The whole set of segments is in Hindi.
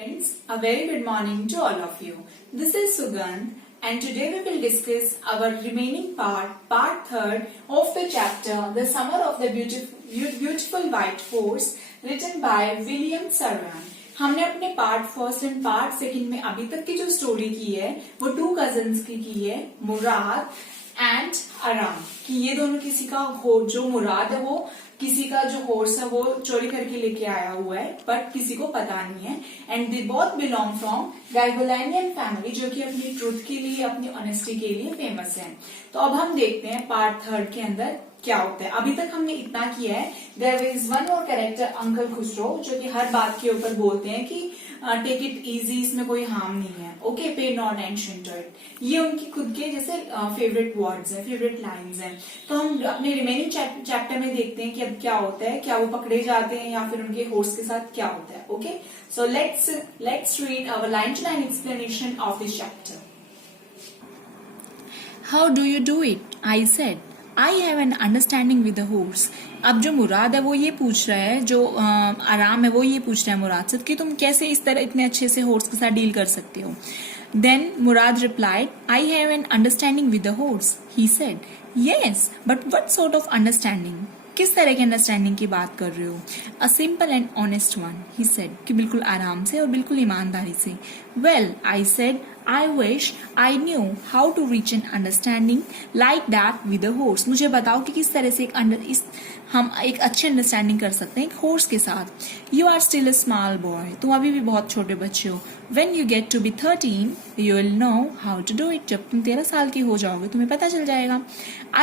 Friends, a very good morning to all of you. This is Sugandh and today we will discuss our remaining part third of the chapter The Summer of the Beautiful White Horse written by William Saroyan. हमने अपने part first and part second में अभी तक की जो स्टोरी की है वो टू कजन्स की है, मुराद एंड आराम, कि ये दोनों किसी का जो मुराद है वो किसी का जो हॉर्स है वो चोरी करके लेके आया हुआ है, बट किसी को पता नहीं है. And they both belong from Garoghlanian family, जो कि अपनी ट्रूथ के लिए, अपनी ऑनेस्टी के लिए फेमस है. तो अब हम देखते हैं पार्ट थर्ड के अंदर क्या होता है. अभी तक हमने इतना किया है. देयर इज वन और कैरेक्टर अंकल खुसरो, जो कि हर बात के ऊपर बोलते हैं कि टेक इट इजी, इसमें कोई हार्म नहीं है, ओके, पे नॉट टेंशन टू इट. ये उनकी खुद के जैसे फेवरेट वर्ड्स हैं, फेवरेट लाइंस हैं. तो हम अपने रिमेनिंग चैप्टर में देखते हैं कि अब क्या होता है, क्या वो पकड़े जाते हैं या फिर उनके हॉर्स के साथ क्या होता है. Okay, so let's read our line to line explanation of this chapter. How do you do it? I said. I have an understanding with the horse. अब जो मुराद है वो ये पूछ रहा है, जो आराम है वो ये पूछ रहा है मुराद से कि तुम कैसे इस तरह इतने अच्छे से हॉर्स के साथ डील कर सकते हो. Then Murad replied, I have an understanding with the horse. He said, Yes, but what sort of understanding? किस तरह के अंडरस्टैंडिंग की बात कर रहे हो? A simple and honest one, he said, कि बिल्कुल आराम से और बिल्कुल ईमानदारी से. Well, I said, I wish I knew how to reach an understanding like that with a horse. मुझे बताओ कि किस तरह से हम एक अच्छी अंडरस्टैंडिंग कर सकते हैं एक हॉर्स के साथ. You are still a small boy. तुम अभी भी बहुत छोटे बच्चे हो. When you get to be 13, you will know how to do it. जब तुम 13 साल के हो जाओगे तुम्हें पता चल जाएगा.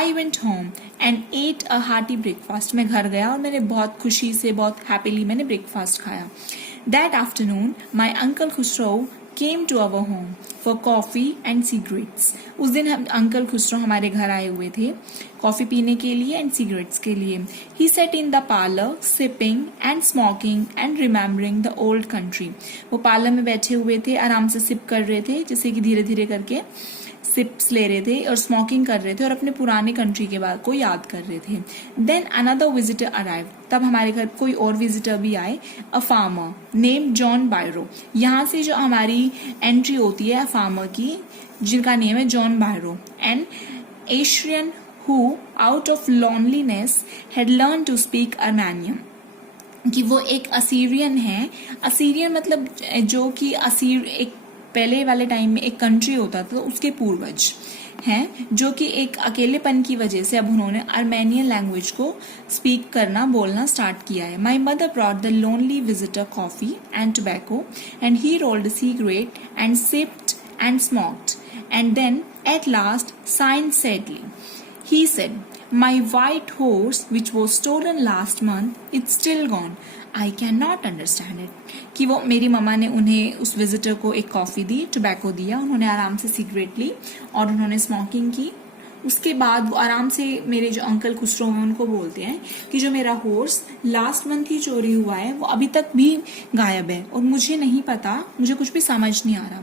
I went home and ate a hearty breakfast. मैं घर गया और मैंने बहुत खुशी से, बहुत हैप्पीली मैंने ब्रेकफास्ट खाया. That afternoon, my uncle Khusro came to our home for coffee and cigarettes. उस दिन हम अंकल खुसरो हमारे घर आए हुए थे कॉफी पीने के लिए एंड सिगरेट्स के लिए. He sat in the parlor sipping and smoking and remembering the old country. वो पार्लर में बैठे हुए थे, आराम से सिप कर रहे थे, जैसे कि धीरे धीरे करके सिप्स ले रहे थे और स्मोकिंग कर रहे थे और अपने पुराने कंट्री के बारे को याद कर रहे थे. Then another visitor arrive. तब हमारे घर कोई और विजिटर भी आए. A farmer name John Byro. यहाँ से जो हमारी एंट्री होती है फार्मर की, जिनका नेम है John Byro. And Asian who out of loneliness had learn to speak Armenian, कि वो एक असीरियन है. असीरियन मतलब जो कि असीर एक पहले वाले टाइम में एक कंट्री होता था, तो उसके पूर्वज हैं, जो कि एक अकेलेपन की वजह से अब उन्होंने आर्मेनियन लैंग्वेज को स्पीक करना, बोलना स्टार्ट किया है. My mother brought the lonely visitor coffee and tobacco and he rolled a cigarette and sipped and smoked and then at last sighed sadly. He said, My white horse, which was stolen last month, it's still gone. I cannot understand it. कि वो मेरी मम्मा ने उन्हें उस विजिटर को एक कॉफी दी, टोबैको दिया, उन्होंने आराम से सिगरेट ली और उन्होंने स्मोकिंग की. उसके बाद वो आराम से मेरे जो अंकल खुसरो हैं उनको बोलते हैं कि जो मेरा हॉर्स लास्ट मंथ ही चोरी हुआ है वो अभी तक भी गायब है और मुझे नहीं पता, मुझे कुछ भी समझ नहीं आ रहा.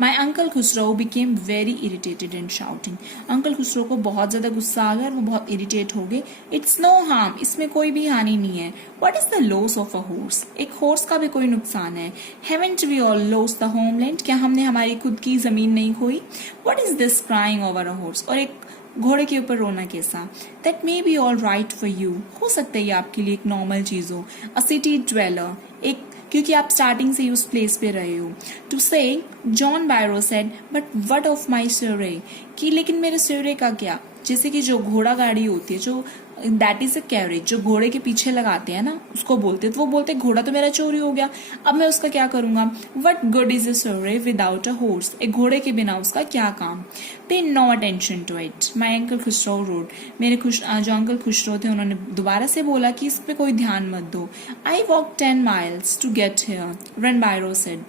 माई uncle Khusro became very irritated and shouting. Uncle Khusro को बहुत ज्यादा गुस्सा आ गया और वो बहुत इरिटेट हो गए. इट्स नो हार्म, इसमें कोई भी हानि नहीं है. What is the loss of a horse? एक हॉर्स का भी कोई नुकसान है. Haven't we all lost the homeland? क्या हमने हमारी खुद की जमीन नहीं खोई? What is this crying over a horse? और एक घोड़े के ऊपर रोना कैसा? That may be all right for you. हो सकता है ये आपके लिए एक नॉर्मल चीज हो. अ सिटी ड्वेलर, एक क्योंकि आप स्टार्टिंग से ही उस प्लेस पे रहे हो. टू से John Byro said, but what of my surrey? कि लेकिन मेरे स्योरे का क्या? जैसे कि जो घोड़ा गाड़ी होती है, जो दैट इज अ कैरेज, जो घोड़े के पीछे लगाते हैं ना, उसको बोलते हैं. तो वो बोलते हैं घोड़ा तो मेरा चोरी हो गया, अब मैं उसका क्या करूंगा? What good is a surrey without a horse? एक घोड़े के बिना उसका क्या काम? Pay no attention to it. My uncle Khosrove roared. मेरे जो अंकल खुसरो थे उन्होंने दोबारा से बोला कि इस पे कोई ध्यान मत दो. I walk 10 miles to get here. Ron Byro said.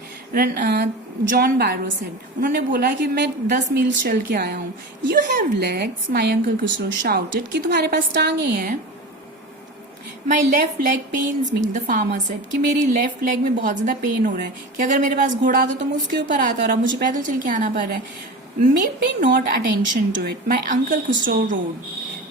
John Byro said. उन्होंने बोला कि मैं 10 मील चल के आया हूँ. You have legs? My uncle Khusro shouted. कि तुम्हारे पास टांगे हैं. My left leg pens me, the farmer said. कि मेरी लेफ्ट लेग में बहुत ज्यादा पेन हो रहा है, कि अगर मेरे पास घोड़ा होता तो मैं उसके ऊपर आता और अब मुझे पैदल चल के आना पड़ रहा है. May pay not attention to it. My uncle Khosrove roared.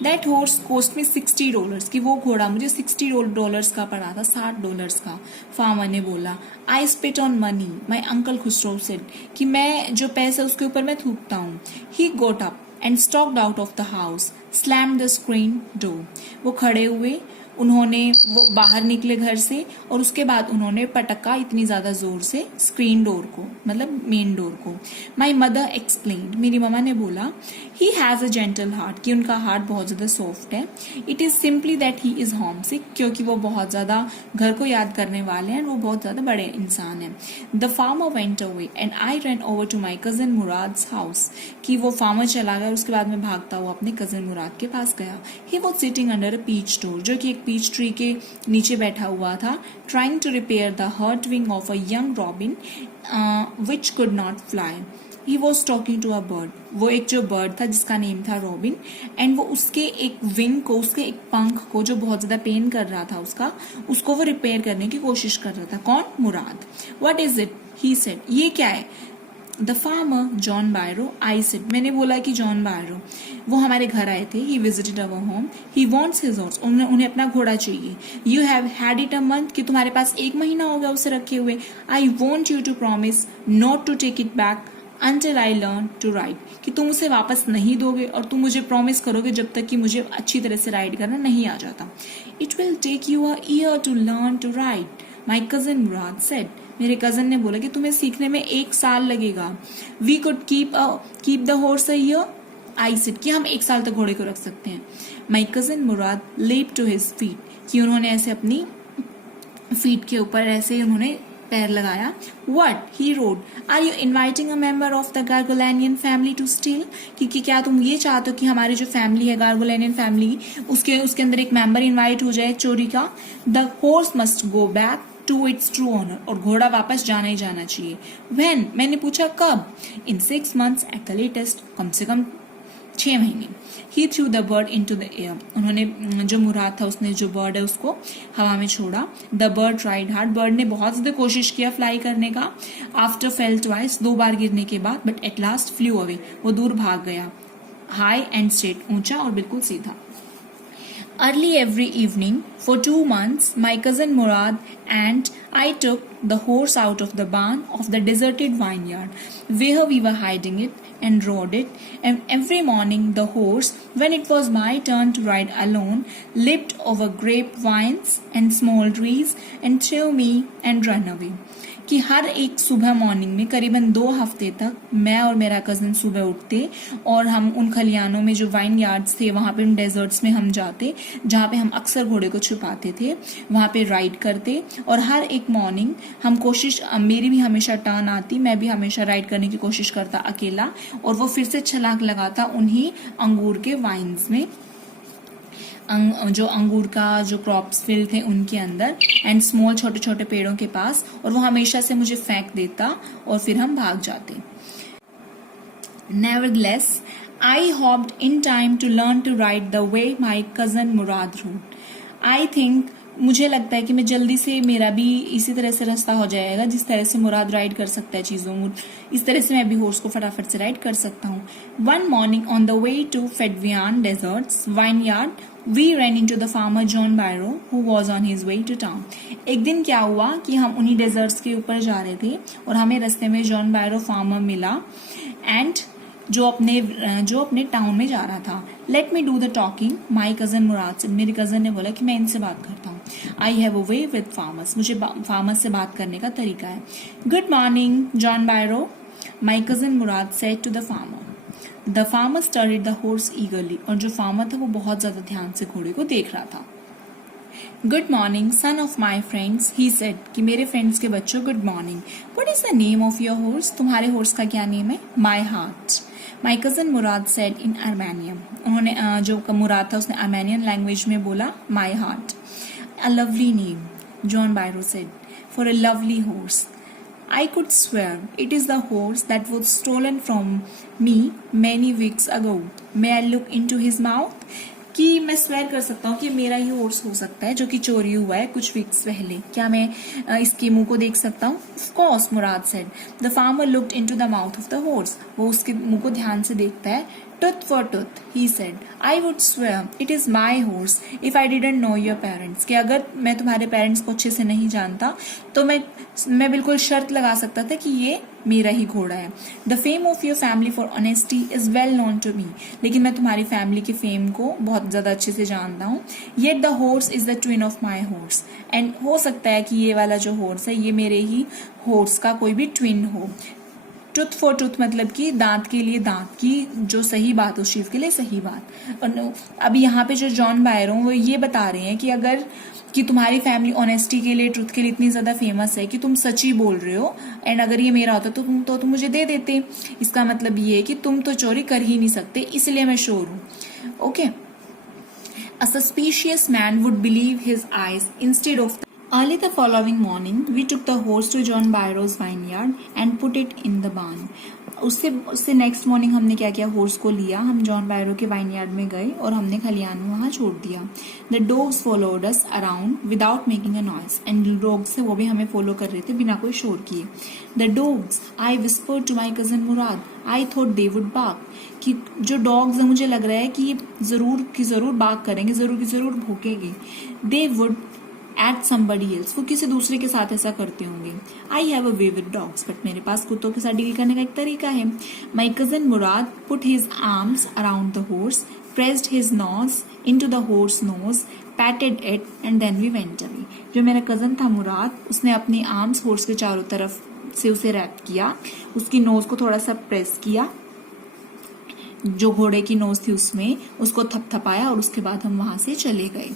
That horse cost me $60, कि वो घोड़ा मुझे $60 का पड़ा था, $60 का। फार्मर ने बोला। I spit on money, my uncle Khosrove said, कि मैं जो पैसा उसके ऊपर मैं थूकता हूँ। He got up and stalked out of the house, slammed the screen door. वो खड़े हुए, उन्होंने वो बाहर निकले घर से, और उसके बाद उन्होंने पटका इतनी ज्यादा जोर से स्क्रीन डोर को, मतलब मेन डोर को। माई मदर एक्सप्लेन्ड, मेरी ममा ने बोला, he has a gentle heart, कि उनका हार्ट बहुत ज्यादा सॉफ्ट है। It is simply that he is homesick, क्योंकि वो बहुत ज्यादा घर को याद करने वाले हैं, वो बहुत ज्यादा बड़े इंसान हैं। The farmer went away and I ran over to my cousin Murad's house, कि वो फार्मर चला गया, उसके बाद में भागता हुआ अपने कजन मुराद के पास गया। He was sitting under a peach tree, जो कि एक पीच ट्री के नीचे बैठा हुआ था, trying to repair the hurt wing of a young robin which could not fly. He was talking to a bird, वो एक जो बर्ड था जिसका नेम था रॉबिन, एंड वो उसके एक विंग को, उसके एक पंख को जो बहुत ज्यादा पेन कर रहा था उसको वो रिपेयर करने की कोशिश कर रहा था। कौन? Murad. What is it? He said, ये क्या है? The farmer John Byro, I said, मैंने बोला कि जॉन बायरो, वो हमारे घर आए थे। He visited our home, he wants his horse, उन्हें अपना घोड़ा चाहिए। You have had it a month, कि तुम्हारे पास 1 महीना हो गया उसे रखे हुए। I want you to promise not to take it back until I learn to ride, कि तुम उसे वापस नहीं दोगे और तुम मुझे प्रॉमिस करोगे जब तक कि मुझे अच्छी तरह से राइड करना नहीं आ जाता। It will take you a year to learn to ride, my cousin Murad said. मेरे कजन ने बोला कि तुम्हें सीखने में 1 साल लगेगा। We could keep the horse a year, I said, कि हम 1 साल तक घोड़े को रख सकते हैं। My cousin Murad leaped to his feet, कि उन्होंने ऐसे अपनी फीट के ऊपर ऐसे उन्होंने पैर लगाया। What? He roared. Are you inviting a member of the Gargolanian family to steal? कि क्या तुम ये चाहते हो कि हमारी जो फैमिली है गार्गोलेनियन फैमिली, उसके अंदर एक मेंबर इनवाइट हो जाए चोरी का? The horse must go back to its true owner, और घोड़ा वापस जाना ही जाना चाहिए। When? मैंने पूछा कब? In 6 months at the latest, कम से कम 6 महीने। He threw the bird into the air. उन्होंने जो मुराद था उसने जो बर्ड है उसको हवा में छोड़ा। The bird tried hard. Bird ने बहुत ज्यादा कोशिश किया फ्लाई करने का। After fell twice, 2 बार गिरने के बाद, but at last flew away. वो दूर भाग गया। High and straight, ऊंचा और बिल्कुल सीधा। Early every evening for 2 months, my cousin Murad and I took the horse out of the barn of the deserted vineyard where we were hiding it and rode it. And every morning the horse, when it was my turn to ride alone, leaped over grapevines and small trees and threw me and ran away. कि हर एक सुबह मॉर्निंग में करीबन 2 हफ्ते तक मैं और मेरा कजन सुबह उठते और हम उन खलियानों में जो वाइन यार्ड्स थे वहां पे उन डेजर्ट्स में हम जाते जहां पे हम अक्सर घोड़े को छुपाते थे, वहां पे राइड करते। और हर एक मॉर्निंग हम मेरी भी हमेशा टर्न आती, मैं भी हमेशा राइड करने की कोशिश करता अकेला, और वो फिर से छलांग लगाता उन्हीं अंगूर के वाइन्स में, जो अंगूर का जो क्रॉप्स फील्ड थे उनके अंदर, एंड स्मॉल छोटे छोटे पेड़ों के पास, और वो हमेशा से मुझे फेंक देता और फिर हम भाग जाते। Nevertheless, I hopped in time to learn to ride the way my cousin Murad rode. I think, मुझे लगता है कि मैं जल्दी से, मेरा भी इसी तरह से रास्ता हो जाएगा जिस तरह से मुराद राइड कर सकता है चीजों, इस तरह से मैं भी हॉर्स को फटाफट से राइड कर सकता हूँ। One morning on the way to Fedvian Deserts vineyard, we ran into the farmer John Byro who was on his way to town. एक दिन क्या हुआ कि हम उन्हीं डेजर्ट्स के ऊपर जा रहे थे और हमें रास्ते में जॉन बायरो फार्मर मिला, एंड जो अपने टाउन में जा रहा था। Let me do the talking, my cousin Murad से, मेरे कजन ने बोला कि मैं इनसे बात करता हूँ। I have a way with farmers, मुझे फार्मर्स से बात करने का तरीका है। Good morning John Byro, my cousin Mourad said to the farmer. The farmer studied the horse eagerly, और जो फार्मर था वो बहुत ज्यादा ध्यान से घोड़े को देख रहा था। Good morning son of my friends, he said, कि मेरे फ्रेंड्स के बच्चों good morning. What is the name of your horse, तुम्हारे हॉर्स का क्या नेम है? My heart, my cousin Mourad said in Armenian, उन्होंने जो मुराद था उसने आर्मेनियन लैंग्वेज में बोला my heart. A lovely name, John Byro said, for a lovely horse. I could swear it is the horse that was stolen from me many weeks ago. May I look into his mouth? कि मैं स्वेर कर सकता हूँ कि मेरा ही हॉर्स हो सकता है जो कि चोरी हुआ है कुछ वीक्स पहले। क्या मैं इसके मुंह को देख सकता हूँ? Of course, Murad said. The farmer looked into the mouth of the horse. वो उसके मुंह को ध्यान से देखता है। Tooth for tooth, he said. I would swear it is my horse if I didn't know your parents. कि अगर मैं तुम्हारे पेरेंट्स को अच्छे से नहीं जानता तो मैं बिल्कुल शर्त लगा सकता था कि ये मेरा ही घोड़ा है. The fame of your family for honesty is well known to me. लेकिन मैं तुम्हारी फैमिली के फेम को बहुत ज्यादा अच्छे से जानता हूँ. Yet the horse is the twin of my horse. And हो सकता है कि ये वाला जो horse है ये मेरे ही horse का कोई भी twin हो. टूथ फॉर टूथ मतलब कि दांत के लिए दांत की जो सही बात उस चीज के लिए सही बात. और अब यहाँ पे जो जॉन बायरो वो ये बता रहे हैं कि अगर कि तुम्हारी फैमिली ऑनेस्टी के लिए ट्रुथ के लिए इतनी ज्यादा फेमस है कि तुम सच ही बोल रहे हो एंड अगर ये मेरा होता तो तुम मुझे दे देते. इसका मतलब ये है कि तुम तो चोरी कर ही नहीं सकते इसलिए मैं श्योर हूँ. Okay. A suspicious man would believe his eyes instead of. Early the following morning, we took the horse to John Byro's vineyard and put it in the barn. उससे नेक्स्ट मॉर्निंग हमने क्या किया, हॉर्स को लिया, हम जॉन बायरो के वाइनयार्ड में गए और हमने खलियान में वहां छोड़ दिया. The dogs followed us around without making a noise. And dogs वो भी हमें फॉलो कर रहे थे बिना कोई शोर किए. The dogs, I whispered to my cousin Mourad, I thought they would bark. कि जो डॉग्स है मुझे लग रहा है कि ये जरूर की जरूर बार्क करेंगे, जरूर की जरूर भौंकेंगे. They would eat somebody else, वो किसी दूसरे के साथ ऐसा करते होंगे. आई have a way with dogs, but मेरे पास कुत्तों के साथ डील करने का एक तरीका है. My cousin Mourad put his arms around the horse, pressed his nose into the horse nose, patted it and then we went away. जो मेरा कजन था मुराद, उसने अपनी आर्म्स हॉर्स के चारों तरफ से उसे रैप किया, उसकी नोज को थोड़ा सा प्रेस किया, जो घोड़े की नोज थी उसमें उसको थपथपाया और उसके बाद हम वहां से चले गए.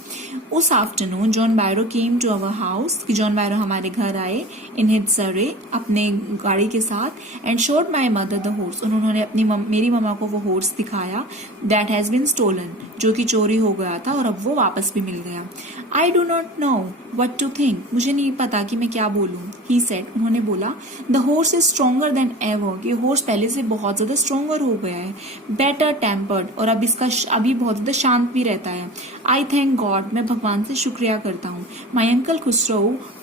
उस afternoon John Byro came to our house, कि जॉन बायरो हमारे घर आए इन हिज सरे, अपने गाड़ी के साथ, and showed my mother the horse. उन्होंने मेरी मम्मा को वो हॉर्स दिखाया दैट हैज बीन स्टोलन, जो कि चोरी हो गया था और अब वो वापस भी मिल गया. I do not know what to think, मुझे नहीं पता कि मैं क्या बोलूं. ही सेड, उन्होंने बोला, the horse is stronger then ever, कि हॉर्स पहले से बहुत ज्यादा स्ट्रोंगर हो गया है, बेटर टेम्पर्ड, और अब इसका अभी बहुत ज्यादा शांत भी रहता है. आई थैंक गॉड, मैं भगवान से शुक्रिया करता हूँ. माई uncle Khusro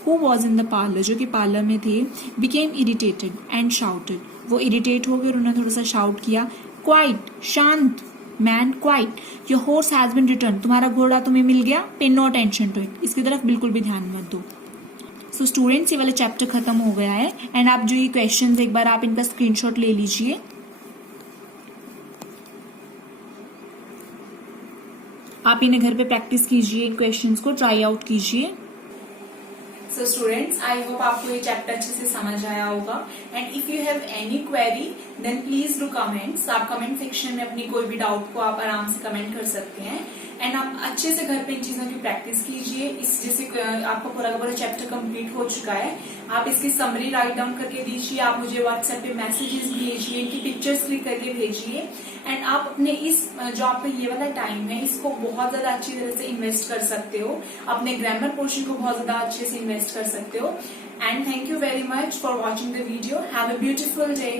who was in the parlour, जो कि पार्लर में थे, बिकेम इरिटेटेड एंड शाउटेड. वो इरिटेट हो गए और उन्होंने थोड़ा सा शाउट किया, क्वाइट, शांत, man quiet, your horse has been return, तुम्हारा घोड़ा तुम्हें मिल गया, पे नो अटेंशन टू इट, इसकी तरफ बिल्कुल भी ध्यान मत दो. सो स्टूडेंट्स, ये वाला चैप्टर खत्म हो गया है. एंड आप जो ये क्वेश्चंस एक बार आप इनका स्क्रीनशॉट ले लीजिए. आप इन्हें घर पे प्रैक्टिस कीजिए, इन क्वेश्चंस को ट्राई आउट कीजिए. So students, I hope आपको ये चैप्टर अच्छे से समझ आया होगा. And if you have any query then please do comments. आप कमेंट सेक्शन में अपनी कोई भी डाउट को आप आराम से कमेंट कर सकते हैं. एंड आप अच्छे से घर पे इन चीजों की प्रैक्टिस कीजिए. इस जैसे आपका पूरा का पूरा चैप्टर कंप्लीट हो चुका है, आप इसकी समरी राइट डाउन करके दीजिए. आप मुझे व्हाट्सएप पे मैसेजेस भेजिए, इनकी पिक्चर्स क्लिक करके भेजिए. एंड आप अपने इस जो आपका ये वाला टाइम है इसको बहुत ज्यादा अच्छी तरह से इन्वेस्ट कर सकते हो, अपने ग्रामर पोर्शन को बहुत ज्यादा अच्छे से इन्वेस्ट कर सकते हो. And thank you very much for watching the video. Have a beautiful day.